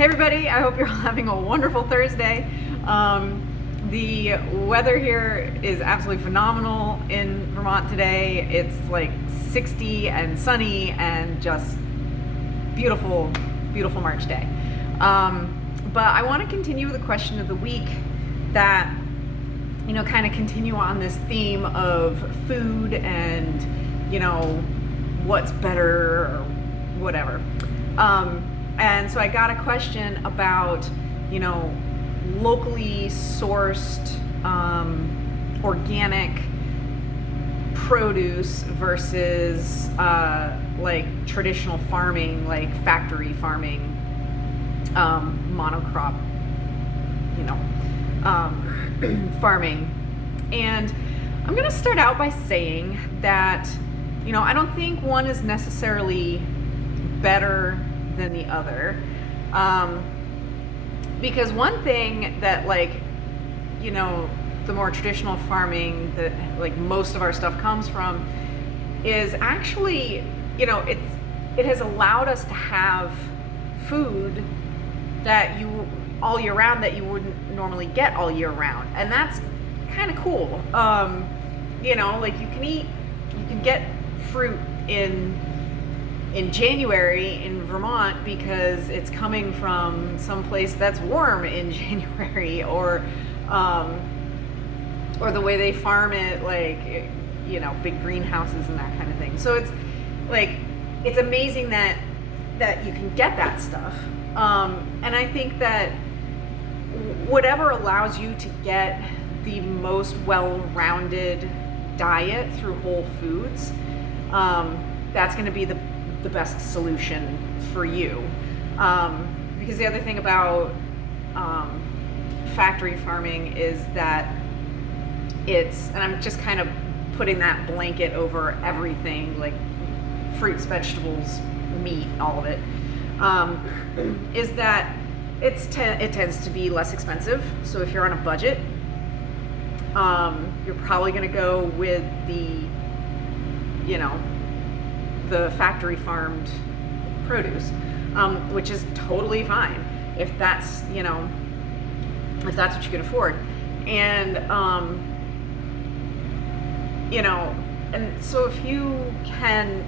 Hey everybody, I hope you're all having a wonderful Thursday. The weather here is absolutely phenomenal in Vermont today. It's like 60 and sunny and just beautiful, beautiful March day. But I want to continue with the question of the week that, kind of continue on this theme of food and, what's better or whatever. And so I got a question about, locally sourced organic produce versus like traditional farming, like factory farming, monocrop, farming. And I'm going to start out by saying that, I don't think one is necessarily better than the other, because one thing that the more traditional farming that most of our stuff comes from is actually it has allowed us to have food that you all year round that you wouldn't normally get all year round, and that's kind of cool. You can get fruit in January in Vermont because it's coming from someplace that's warm in January, or the way they farm it, big greenhouses and that kind of thing. So it's amazing that you can get that stuff. And I think that whatever allows you to get the most well-rounded diet through whole foods, that's going to be the best solution for you. Because the other thing about factory farming is that and I'm just kind of putting that blanket over everything, like fruits, vegetables, meat, all of it, is that it tends to be less expensive. So if you're on a budget, you're probably going to go with the factory farmed produce, which is totally fine if that's what you can afford. And and so if you can,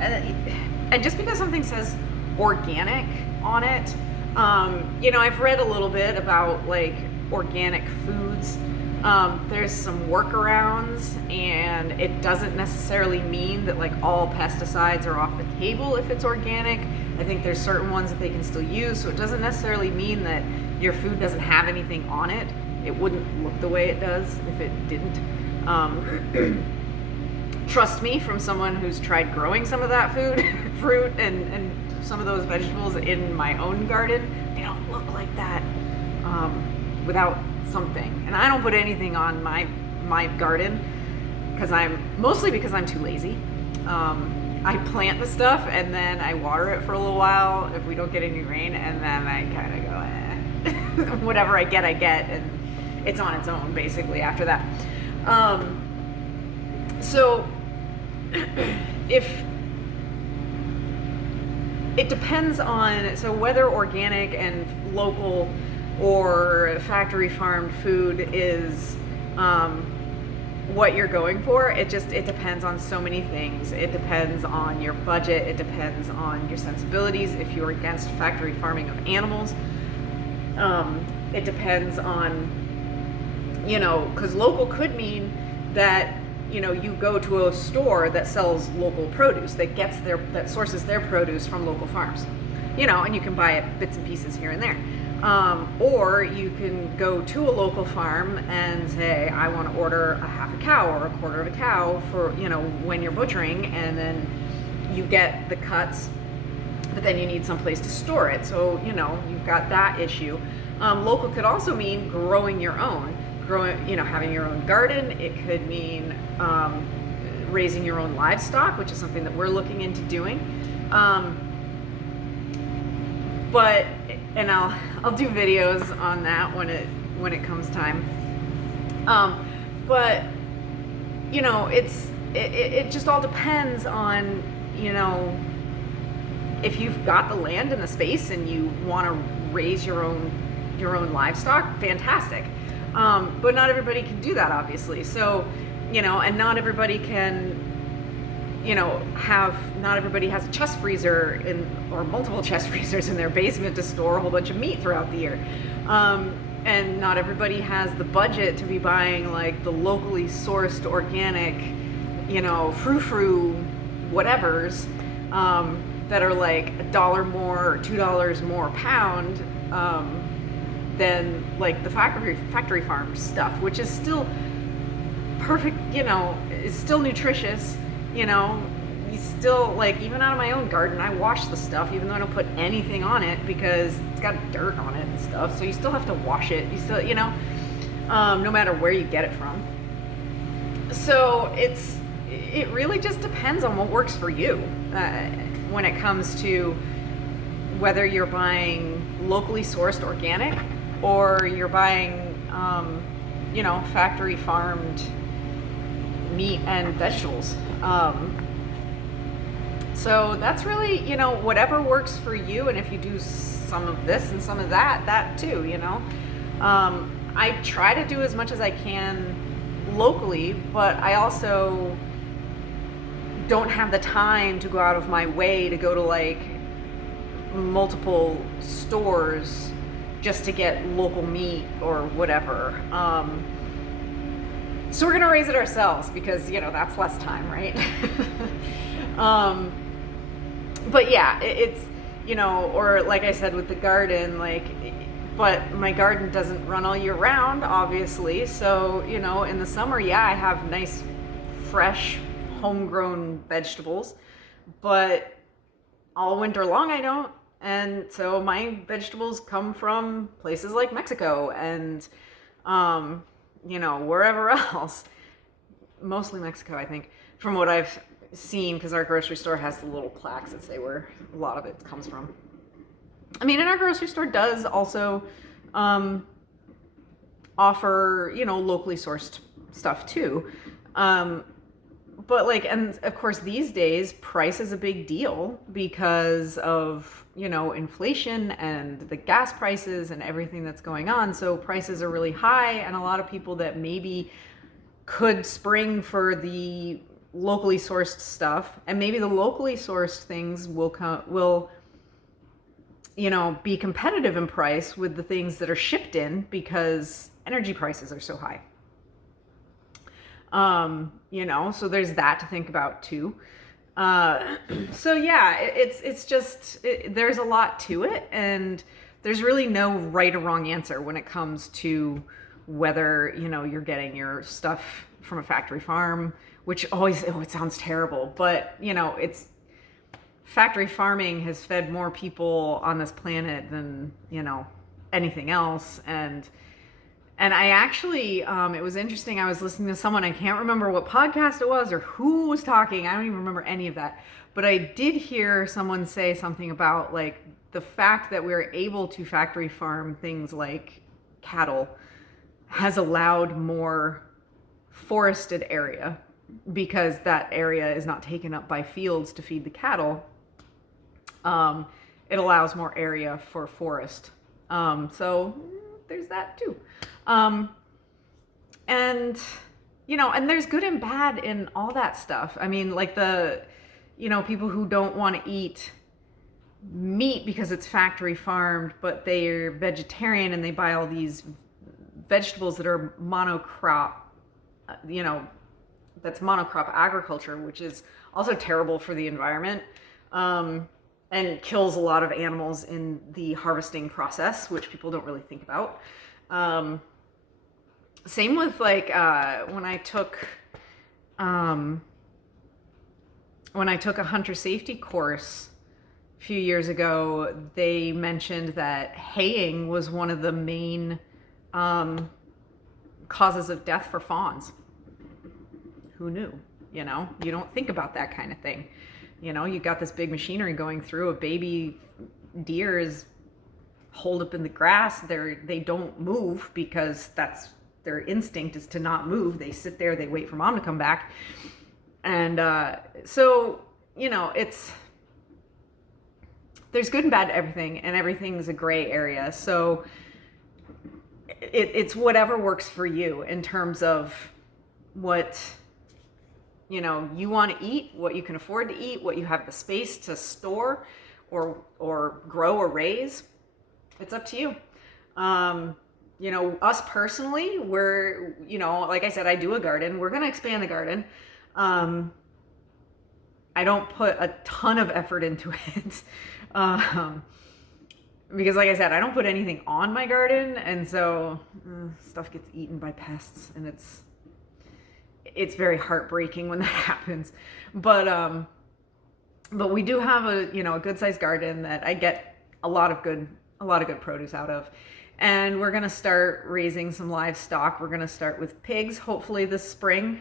and just because something says organic on it, I've read a little bit about organic foods. There's some workarounds, and it doesn't necessarily mean that all pesticides are off the table if it's organic. I think there's certain ones that they can still use, so it doesn't necessarily mean that your food doesn't have anything on it. It wouldn't look the way it does if it didn't. Trust me, from someone who's tried growing some of that fruit and some of those vegetables in my own garden, they don't look like that without something. And I don't put anything on my garden because I'm too lazy. I plant the stuff and then I water it for a little while if we don't get any rain, and then I kind of go, whatever I get, and it's on its own basically after that. So if it depends on, so whether organic and local or factory farmed food is what you're going for, it depends on so many things. It depends on your budget, it depends on your sensibilities. If you're against factory farming of animals, it depends on, because local could mean that you go to a store that sells local produce, that sources their produce from local farms, and you can buy it bits and pieces here and there. Or you can go to a local farm and say, I want to order a half a cow or a quarter of a cow for, when you're butchering, and then you get the cuts, but then you need some place to store it. So, you've got that issue. Local could also mean growing your own, having your own garden. It could mean raising your own livestock, which is something that we're looking into doing. And I'll do videos on that when it comes time. But it just all depends on if you've got the land and the space and you want to raise your own livestock, fantastic. But not everybody can do that, obviously. So, and not everybody can, not everybody has a chest freezer or multiple chest freezers in their basement to store a whole bunch of meat throughout the year. And not everybody has the budget to be buying like the locally sourced organic, frou-frou whatevers, that are like $1 more or $2 more a pound, than like the factory farmed stuff, which is still perfect, is still nutritious, you still, like, even out of my own garden, I wash the stuff, even though I don't put anything on it because it's got dirt on it and stuff, so you still have to wash it, you still, no matter where you get it from. So it really just depends on what works for you, when it comes to whether you're buying locally sourced organic or you're buying, factory farmed meat and vegetables. So that's really, whatever works for you. And if you do some of this and some of that too, I try to do as much as I can locally, but I also don't have the time to go out of my way to go to like multiple stores just to get local meat or whatever. So we're gonna raise it ourselves because that's less time, right? But yeah, it's or like I said with the garden, but my garden doesn't run all year round, obviously. So in the summer, yeah, I have nice, fresh, homegrown vegetables, but all winter long I don't. And so my vegetables come from places like Mexico and, wherever else. Mostly Mexico, I think, from what I've seen, because our grocery store has the little plaques that say where a lot of it comes from. I mean, and our grocery store does also offer, locally sourced stuff too. But and of course these days price is a big deal because of, inflation and the gas prices and everything that's going on. So prices are really high, and a lot of people that maybe could spring for the locally sourced stuff, and maybe the locally sourced things will be competitive in price with the things that are shipped in because energy prices are so high. So there's that to think about too. So yeah, it's just, there's a lot to it, and there's really no right or wrong answer when it comes to whether, you're getting your stuff from a factory farm, which always, it sounds terrible, but it's, factory farming has fed more people on this planet than, anything else. And I actually, it was interesting. I was listening to someone, I can't remember what podcast it was or who was talking. I don't even remember any of that. But I did hear someone say something about the fact that we're able to factory farm things like cattle has allowed more forested area because that area is not taken up by fields to feed the cattle. It allows more area for forest. So there's that too. And there's good and bad in all that stuff. I mean, people who don't want to eat meat because it's factory farmed, but they're vegetarian and they buy all these vegetables that are monocrop, that's monocrop agriculture, which is also terrible for the environment, and kills a lot of animals in the harvesting process, which people don't really think about. Same with when I took a hunter safety course a few years ago, they mentioned that haying was one of the main causes of death for fawns. Who knew? You don't think about that kind of thing. You got this big machinery going through, a baby deer is holed up in the grass. They don't move because that's their instinct, is to not move. They sit there, they wait for mom to come back. And so, it's, there's good and bad to everything, and everything's a gray area. So it's whatever works for you in terms of what you want to eat, what you can afford to eat, what you have the space to store or grow or raise. It's up to you. Us personally, we're, like I said, I do a garden. We're going to expand the garden. I don't put a ton of effort into it. Because like I said, I don't put anything on my garden. And so stuff gets eaten by pests, and it's very heartbreaking when that happens. But we do have a good sized garden that I get a lot of good produce out of. And we're going to start raising some livestock. We're going to start with pigs, hopefully this spring.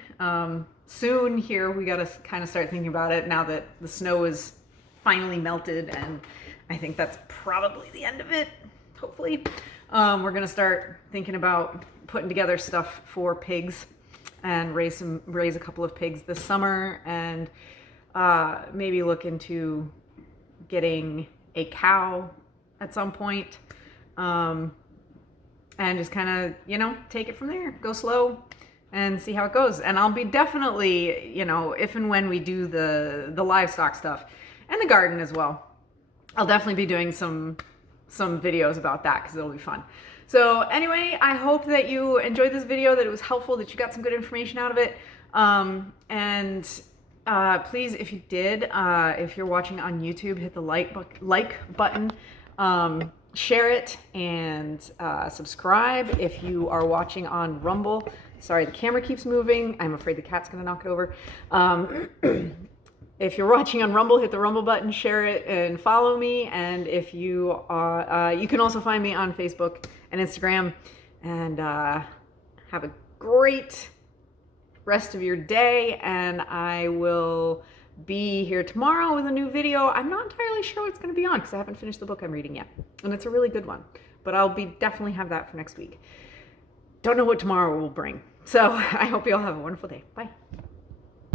Soon here, we got to kind of start thinking about it now that the snow is finally melted. And I think that's probably the end of it, hopefully. We're going to start thinking about putting together stuff for pigs and raise a couple of pigs this summer, and maybe look into getting a cow at some point. And just kind of, take it from there, go slow and see how it goes. And I'll be definitely, if and when we do the livestock stuff and the garden as well, I'll definitely be doing some videos about that because it'll be fun. So anyway, I hope that you enjoyed this video, that it was helpful, that you got some good information out of it. Please, if you did, if you're watching on YouTube, hit the like button. Share it and subscribe. If you are watching on Rumble, sorry, the camera keeps moving. I'm afraid the cat's gonna knock it over. If you're watching on Rumble, hit the Rumble button, share it, and follow me. And if you are, you can also find me on Facebook and Instagram. And have a great rest of your day. And I will be here tomorrow with a new video. I'm not entirely sure what it's going to be on because I haven't finished the book I'm reading yet, and it's a really good one, but I'll definitely have that for next week. Don't know what tomorrow will bring. So I hope you all have a wonderful day. Bye.